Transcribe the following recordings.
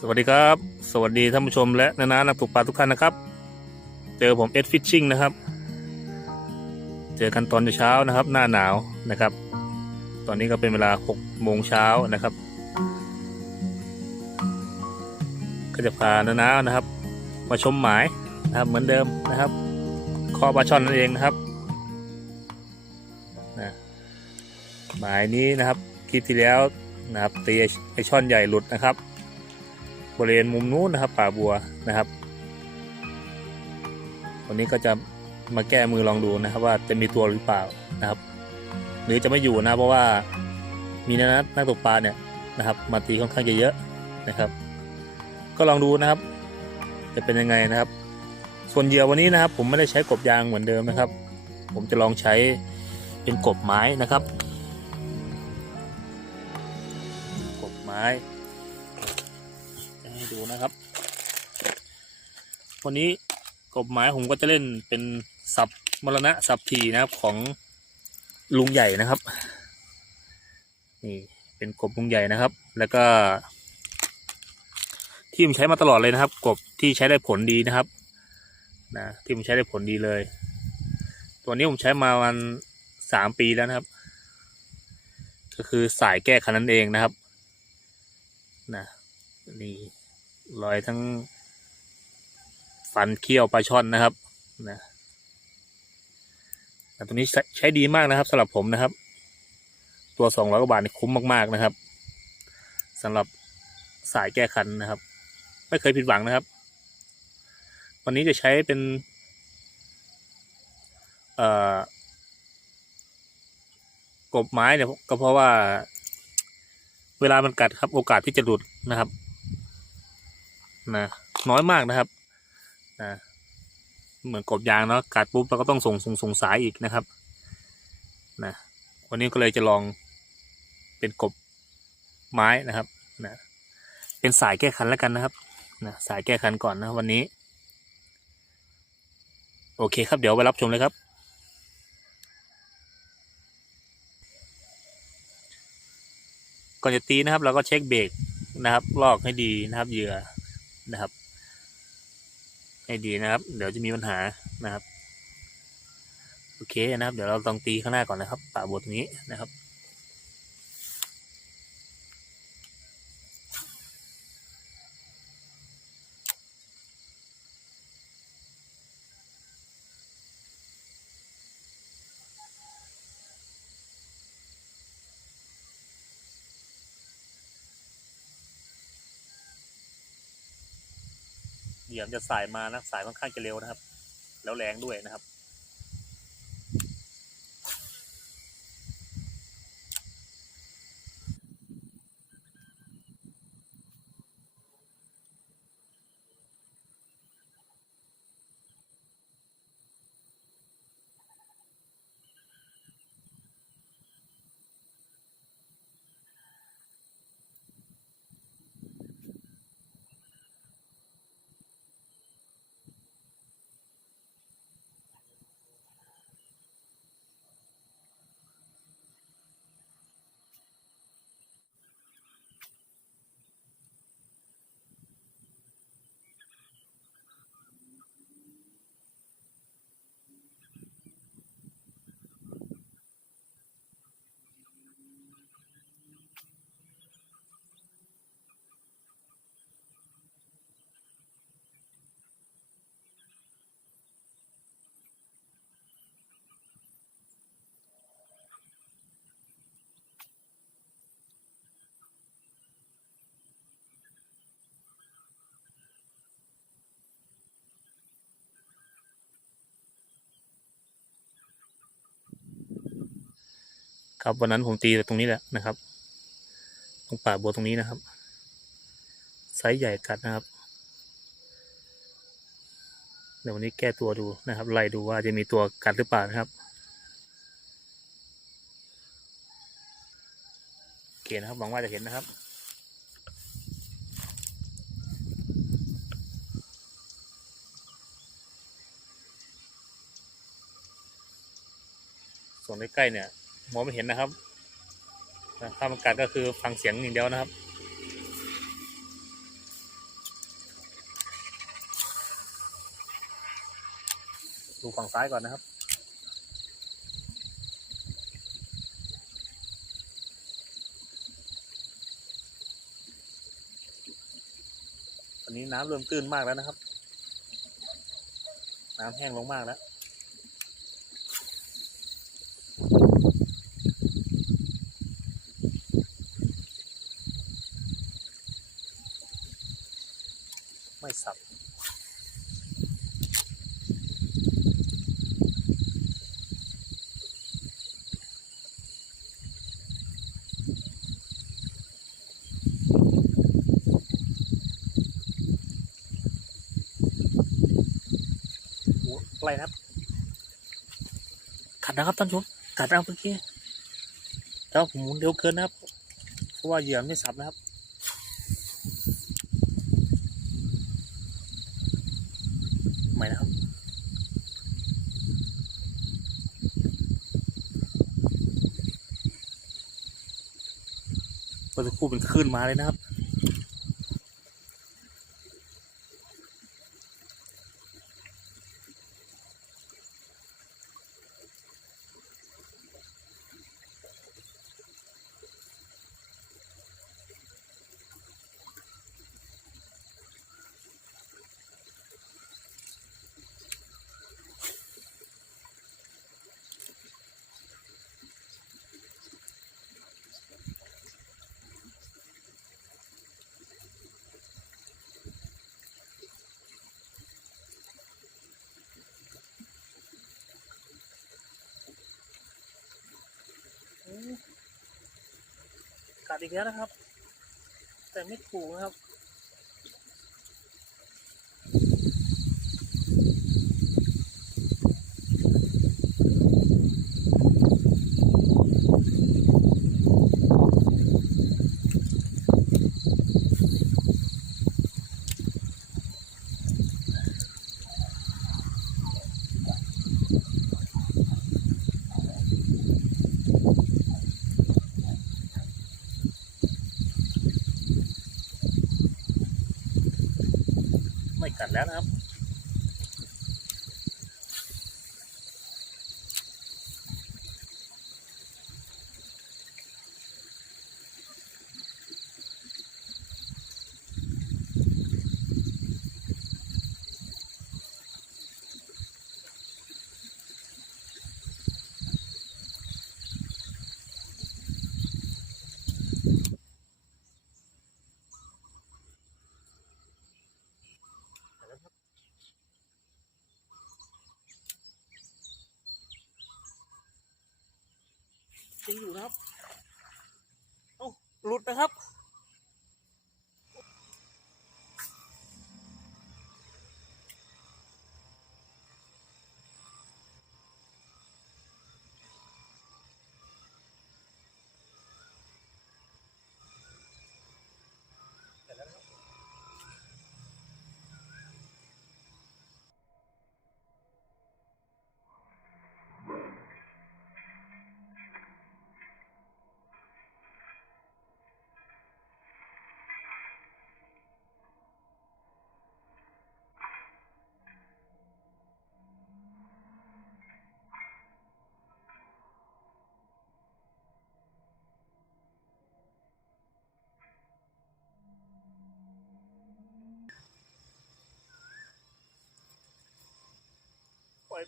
สวัสดีครับ สวัสดีท่านผู้ชมและนานานักตกปลาทุกท่านนะครับ เจอผมเอ็ดฟิชชิ่งนะครับ เจอกันตอนเช้านะครับ หน้าหนาวนะครับ ตอนนี้ก็เป็นเวลา6โมงเช้านะครับ ก็จะพานานานะครับ มาชมหมายนะครับ เหมือนเดิมนะครับคอปลาช่อนนั่นเองนะครับนะหมายนี้นะครับคลิปที่แล้วนะครับตีไอช่อนใหญ่หลุดนะครับ บริเวณมุมนู้นนะครับ ป่าบัวนะครับวันนี้ก็จะมาแก้มือลองดูนะครับ ว่าจะมีตัวหรือเปล่านะครับ หรือจะไม่อยู่นะเพราะว่ามีนักนักตกปลาเนี่ยนะครับ มาตีค่อนข้างจะเยอะนะครับ ก็ลองดูนะครับ จะเป็นยังไงนะครับ ส่วนเหยื่อวันนี้นะครับ ผมไม่ได้ใช้กบยางเหมือนเดิมนะครับ ผมจะลองใช้เป็นกบไม้นะครับ กบไม้ นะครับ วันนี้กบไม้ผมก็จะเล่นเป็นสับมรณะสับทีนะครับของลุงใหญ่นะครับ นี่เป็นกบลุงใหญ่นะครับ แล้วก็ ที่ผมใช้มาตลอดเลยนะครับ กบที่ใช้ได้ผลดีนะครับนะที่ผมใช้ได้ผลดีเลย ตัวนี้ผมใช้มาวันสามปีแล้วนะครับ ก็คือสายแก้คันนั้นเองนะครับนะนี่ รอยทั้ง ฟันเขี้ยวปลาช่อนนะครับนะแต่ตัวนี้ใช้ใช้ดีมากนะครับสำหรับผมนะครับ ตัวสองร้อยกว่าบาทนี่คุ้มมาก ๆนะครับสำหรับสายแก้คันนะครับ ไม่เคยผิดหวังนะครับ วันนี้จะใช้เป็น เอ่อกบไม้เนี่ยก็เพราะว่า เวลามันกัดครับ โอกาสที่จะหลุดนะครับ นะน้อยมากนะครับนะเหมือนกบยางเนาะกัดปุ๊บเราก็ต้องส่งส่งส่งสายอีกนะครับนะวันนี้ก็เลยจะลองเป็นกบไม้นะครับนะเป็นสายแก้คันแล้วกันนะครับนะสายแก้คันก่อนนะวันนี้ โอเคครับเดี๋ยวไปรับชมเลยครับก่อนจะตีนะครับเราก็เช็คเบรกนะครับ ลอกให้ดีนะครับเหยื่อ นะครับให้ดีนะครับ เดี๋ยวจะมีปัญหานะครับ โอเคนะครับ เดี๋ยวเราต้องตีข้างหน้าก่อนนะครับป่าบทนี้นะครับ เหยียบจะสายมานะสายค่อนข้างจะเร็วนะครับ แล้วแรงด้วยนะครับ ครับวันนั้นผมตีตรงนี้แหละนะครับ ตรงป่าบัวตรงนี้นะครับไซส์ใหญ่กัดนะครับเดี๋ยววันนี้แก้ตัวดูนะครับ ไล่ดูว่าจะมีตัวกัดหรือเปล่านะครับโอเคนะครับหวังว่าจะเห็นนะครับส่วนใกล้ๆเนี่ย มองไม่เห็นนะครับถ้ามอากาศก็คือฟังเสียงอย่างเดียวนะครับดูฝั่งซ้ายก่อนนะครับ ตอนนี้น้ำเริ่มตื้นมากแล้วนะครับ น้ำแห้งลงมากแล้ว นะครับท่านผู้ชมขัดนะครับเมื่อกี้แล้วผมหมุนเร็วเกินนะครับ เพราะว่าเหยื่อไม่สับนะครับไม่นะครับเมื่อสักครู่เป็นคลื่นมาเลยนะครับ กัดอีกแล้วนะครับ แต่ไม่ถูกนะครับ ไม่กัดแล้วนะครับ ยังอยู่นะครับ เอ้า หลุดนะครับ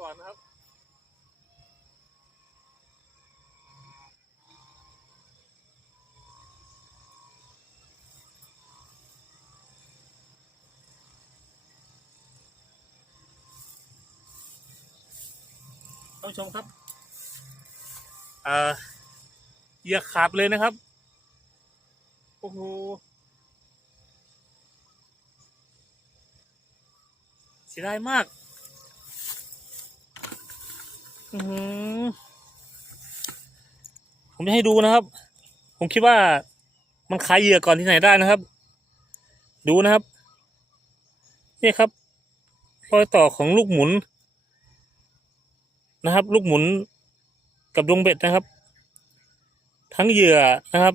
ก่อนนะครับต้องชมครับเอ่อเหยียขาบเลยนะครับ โอ้โห เสียดายมาก ผมจะให้ดูนะครับ ผมคิดว่ามันคายเหยื่อก่อนที่ไหนได้นะครับ ดูนะครับ นี่ครับรอยต่อของลูกหมุนนะครับ ลูกหมุนกับดวงเบ็ดนะครับ ทั้งเหยื่อนะครับ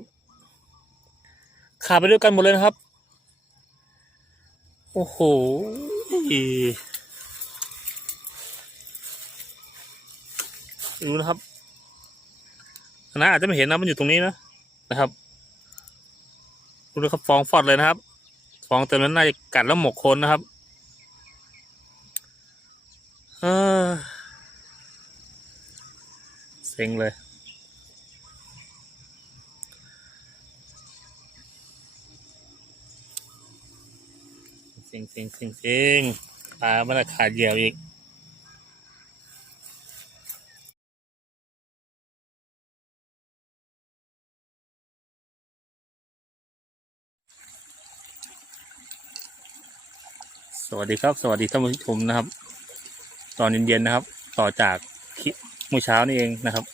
ขาดไปด้วยกันหมดเลยนะครับ โอ้โห ดูนะครับนะอาจจะไม่เห็นนะมันอยู่ตรงนี้นะนะครับดูนะครับฟองฟอดเลยนะครับ ฟองเต็มแล้วน่าจะกัดแล้วหมกคนนะครับเออเซ็งเลยเซ็งเซ็งเซ็งเซ็งปลามันขาดเหยี่ยวอีก วัสดีครับสวัสดีท่านผู้ชมนะครับ ตอนเย็นๆนะครับ ต่อจากเมื่อเช้านี่เองนะครับ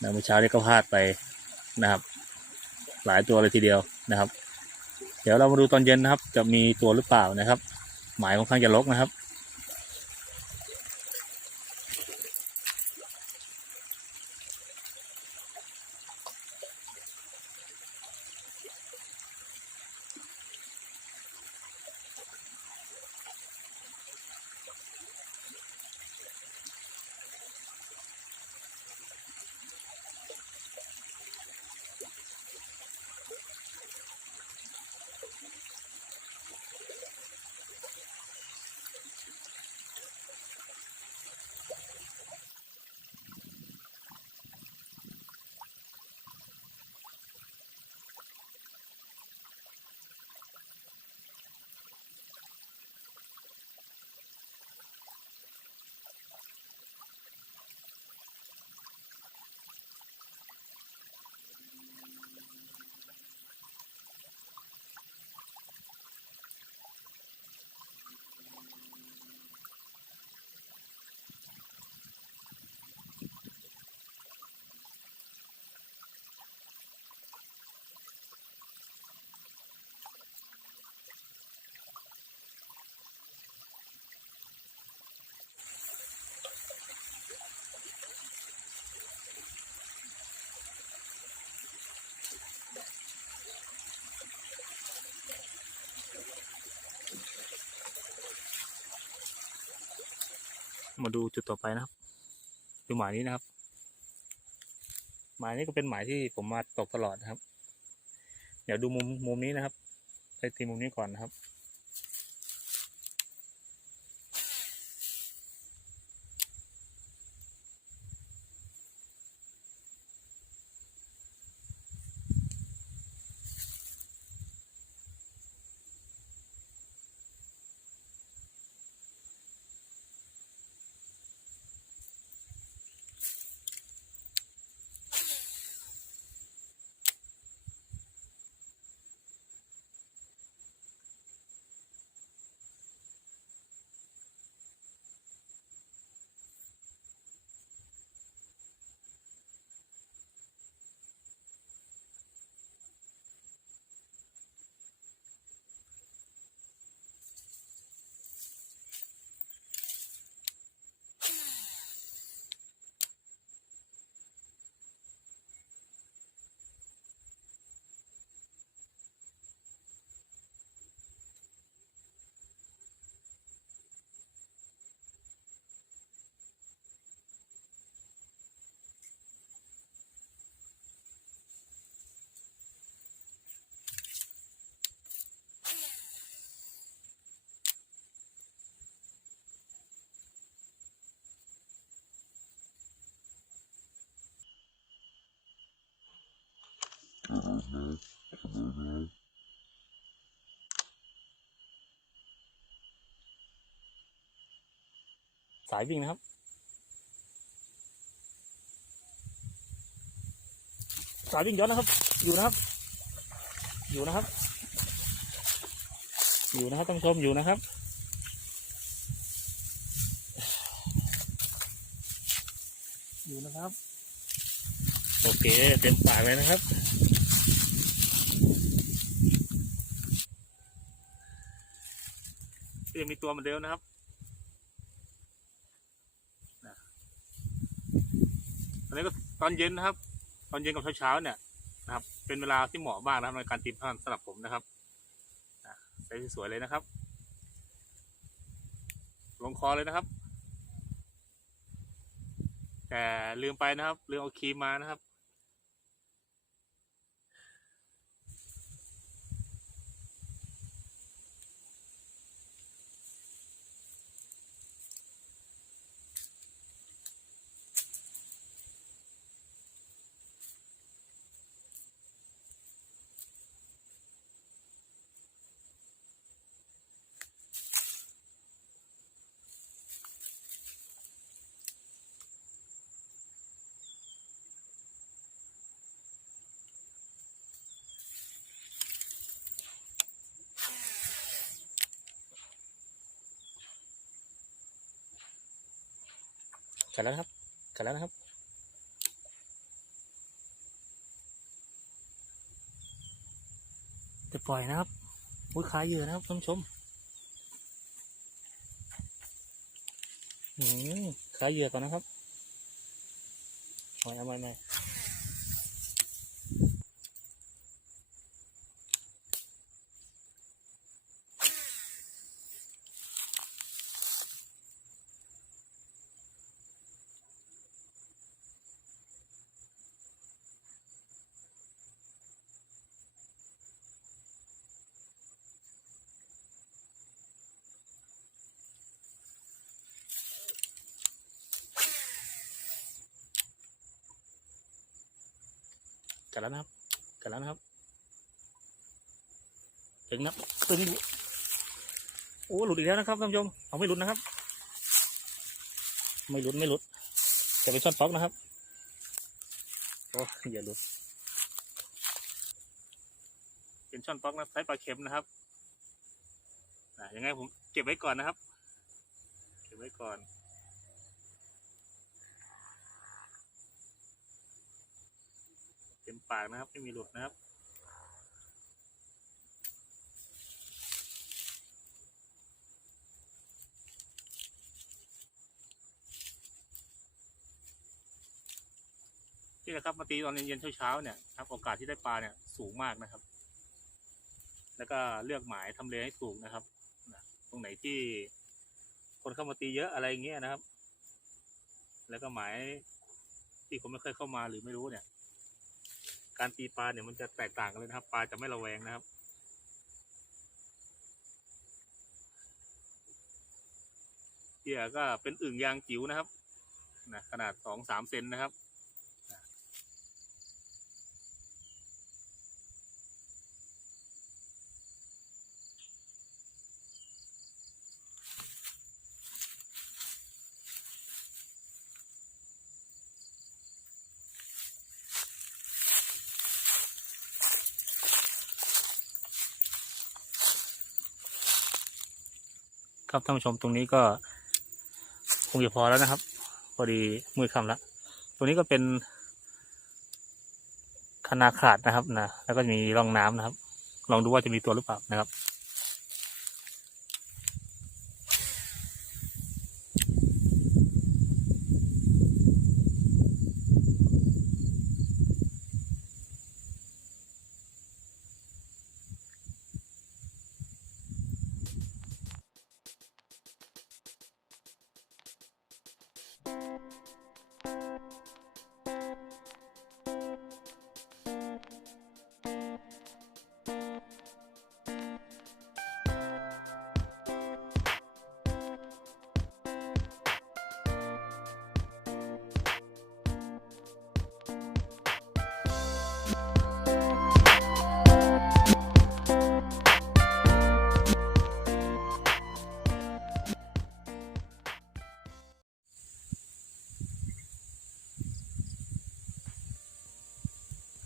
นะเมื่อเช้านี้ก็พลาดไปนะครับ หลายตัวเลยทีเดียวนะครับ เดี๋ยวเรามาดูตอนเย็นนะครับ จะมีตัวหรือเปล่านะครับ หมายค่อนข้างจะลกนะครับ มาดูจุดต่อไปนะครับคือหมายนี้นะครับ หมายนี้ก็เป็นหมายที่ผมมาตกตลอดนะครับ เดี๋ยวดูมุมมุมนี้นะครับไปตีมุมนี้ก่อนนะครับ สายวิ่งนะครับ สายวิ่งย้อนนะครับ อยู่นะครับ อยู่นะครับ อยู่นะครับท่านผู้ชมอยู่นะครับอยู่นะครับ โอเค เต็มปากเลยนะครับ ยัง มีตัวเหมือนเดิมนะครับอันนี้ก็ตอนเย็นนะครับ ตอนเย็นกับเช้าๆเนี่ยนะครับ เป็นเวลาที่เหมาะมากนะครับในการตีพันสำหรับผมนะครับใส่สวยๆเลยนะครับ ลงคอเลยนะครับ แต่ลืมไปนะครับลืมเอาครีมมานะครับ กันแล้วนะครับ กันแล้วนะครับ จะปล่อยนะครับอุ้ยขาเหยื่อนะครับท่านผู้ชมอืมคาเหยื่อก่อนนะครับปล่อยเอาไม่ไม่ กัดแล้วนะครับกัดแล้วนะครับ ถึงนะตึงอยู่โอ้หลุดอีกแล้วนะครับท่านผู้ชมเอาไม่หลุดนะครับ ไม่หลุดไม่หลุดจะไปนช่อนฟอกนะครับโอ้อย่าหลุดเป็นช่อนฟอกนะไซส์ปลาเค็มนะครับอ่ายังไงผมเก็บไว้ก่อนนะครับ เก็บไว้ก่อน ต็มปากนะครับ ไม่มีหลุดนะครับ นี่แหละครับมาตีตอนเย็นๆเช้าๆเนี่ยครับโอกาสที่ได้ปลาเนี่ยสูงมากนะครับ แล้วก็เลือกหมายทำเลให้ถูกนะครับตรงไหนที่คนเข้ามาตีเยอะอะไรเงี้ยนะครับ แล้วก็หมายที่คนไม่เคยเข้ามาหรือไม่รู้เนี่ย การตีปลาเนี่ยมันจะแตกต่างกันเลยนะครับ ปลาจะไม่ระแวงนะครับ เหยื่อก็เป็นอึ่งยางจิ๋วนะครับนะขนาดสองสามเซนนะครับ ครับท่านผู้ชมตรงนี้ก็คงจะพอแล้วนะครับพอดีมือค่ำแล้วตรงนี้ก็เป็นคณาขาดนะครับนะแล้วก็มีร่องน้ำนะครับ ลองดูว่าจะมีตัวหรือเปล่านะครับ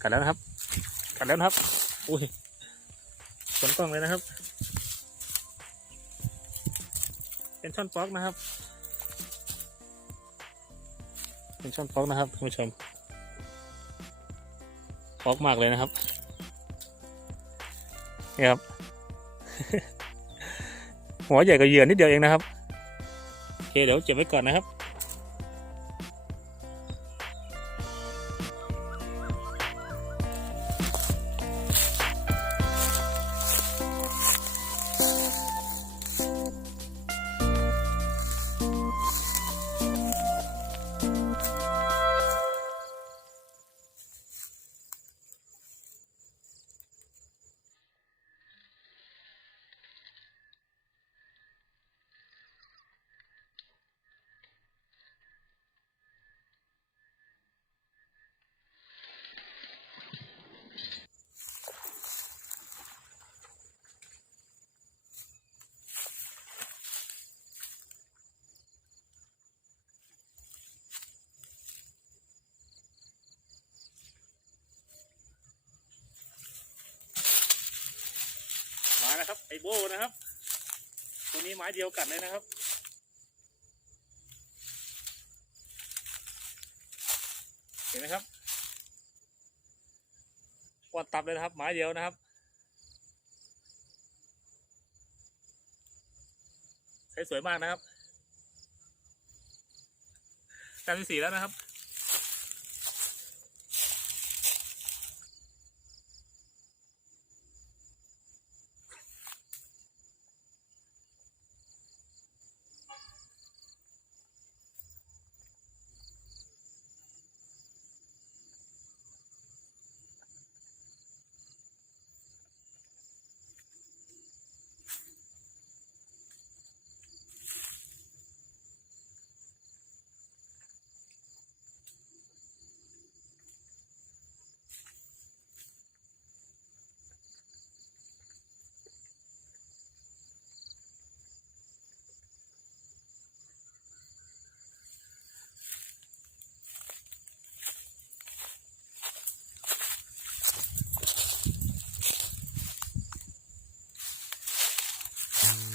กัดแล้วนะครับ กัดแล้วนะครับอุ้ยสนกล้องเลยนะครับ เป็นช่อนฟอกนะครับ เป็นช่อนฟอกนะครับท่านผู้ชมฟอกมากเลยนะครับนี่ครับ หัวใหญ่กว่าเหยื่อนิดเดียวเองนะครับโอเคเดี๋ยวเก็บไว้ก่อนนะครับ โบนะครับ ตัวนี้ไม้เดียวกัดเลยนะครับ เห็นไหมครับวาดตับเลยนะครับ ไม้เดียวนะครับใช้สวยมากนะครับแต้มที่สี่แล้วนะครับ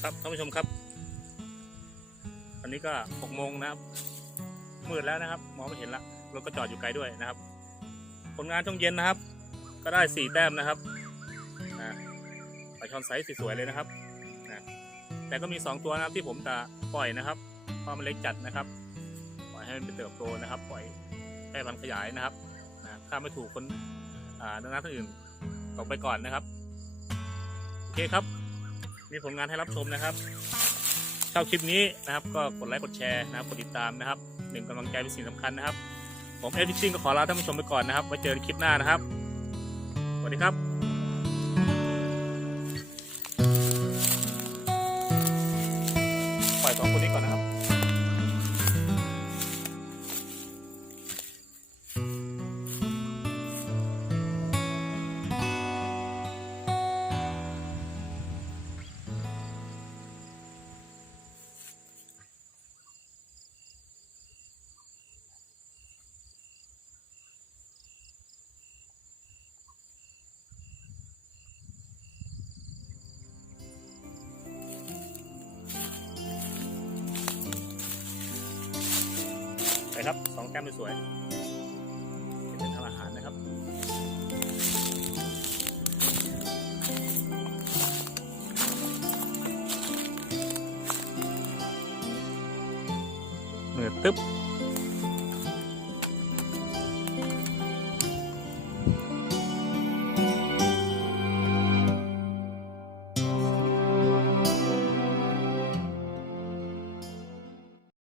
ครับท่านผู้ชมครับอันนี้ก็หกโมงนะครับ มืดแล้วนะครับมองไม่เห็นละรถก็จอดอยู่ไกลด้วยนะครับ ผลงานช่วงเย็นนะครับ ก็ได้สี่แต้มนะครับนะปลาช่อนไซส์สวยๆเลยนะครับนะแต่ก็มีสองตัวนะครับที่ผมจะปล่อยนะครับเพราะมันเล็กจัดนะครับ ปล่อยให้มันไปเติบโตนะครับ ปล่อยให้มันขยายนะครับนะถ้าไม่ถูกคนอ่าดังนั้นท่านอื่นตกไปก่อนนะครับ โอเคครับ มีผลงานให้รับชมนะครับชอบคลิปนี้นะครับ ก็กดไลค์กดแชร์นะครับกดติดตามนะครับหนึ่งกำลังใจเป็นสิ่งสำคัญนะครับ ผมเอฟซิชิงก็ขอลาท่านผู้ชมไปก่อนนะครับไว้เจอกันคลิปหน้านะครับสวัสดีครับ แก้มสวย